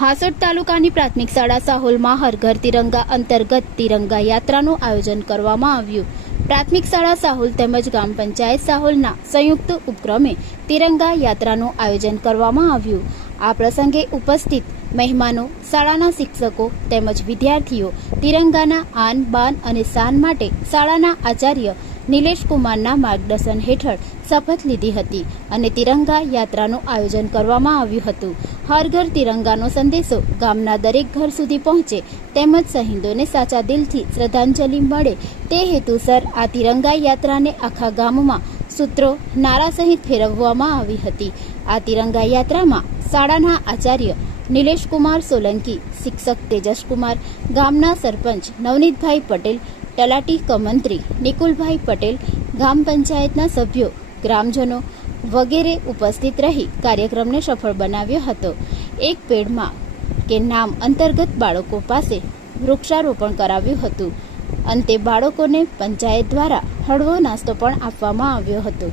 હાસોડ તાલુકાની પ્રાથમિક શાળા સાહોલમાં હરઘર તિરંગા અંતર્ગત તિરંગા યાત્રાનું આયોજન કરવામાં આવ્યું. પ્રાથમિક શાળા સાહોલ તેમજ ગ્રામ પંચાયત સાહોલના સંયુક્ત ઉપક્રમે તિરંગા યાત્રાનું આયોજન કરવામાં આવ્યું. આ પ્રસંગે ઉપસ્થિત મહેમાનો, શાળાના શિક્ષકો તેમજ વિદ્યાર્થીઓ તિરંગાના આન, બાન અને શાન માટે શાળાના આચાર્ય નિલેશ કુમારના માર્ગદર્શન હેઠળ શપથ લીધી હતી અને તિરંગા યાત્રાનું આયોજન કરવામાં આવ્યું હતું. હર ઘર તિરંગાનો સંદેશો ગામના દરેક ઘર સુધી પહોંચે તેમજ શહીદોને સાચા દિલથી શ્રદ્ધાંજલિ મળે તે હેતુસર આ તિરંગા યાત્રાને આખા ગામમાં સૂત્રો, નારા સહિત ફેરવવામાં આવી હતી. આ તિરંગા યાત્રામાં શાળાના આચાર્ય નિલેશકુમાર સોલંકી, શિક્ષક તેજસકુમાર, ગામના સરપંચ નવનીતભાઈ પટેલ તલાટી કમંત્રી નિકુલભાઈ પટેલ ગ્રામ પંચાયતના સભ્યો, ગ્રામજનો વગેરે ઉપસ્થિત રહી કાર્યક્રમને સફળ બનાવ્યો હતો. એક પેડમાં કે નામ અંતર્ગત બાળકો પાસે વૃક્ષારોપણ કરાવ્યું હતું. અંતે બાળકોને પંચાયત દ્વારા હળવો નાસ્તો પણ આપવામાં આવ્યો હતો.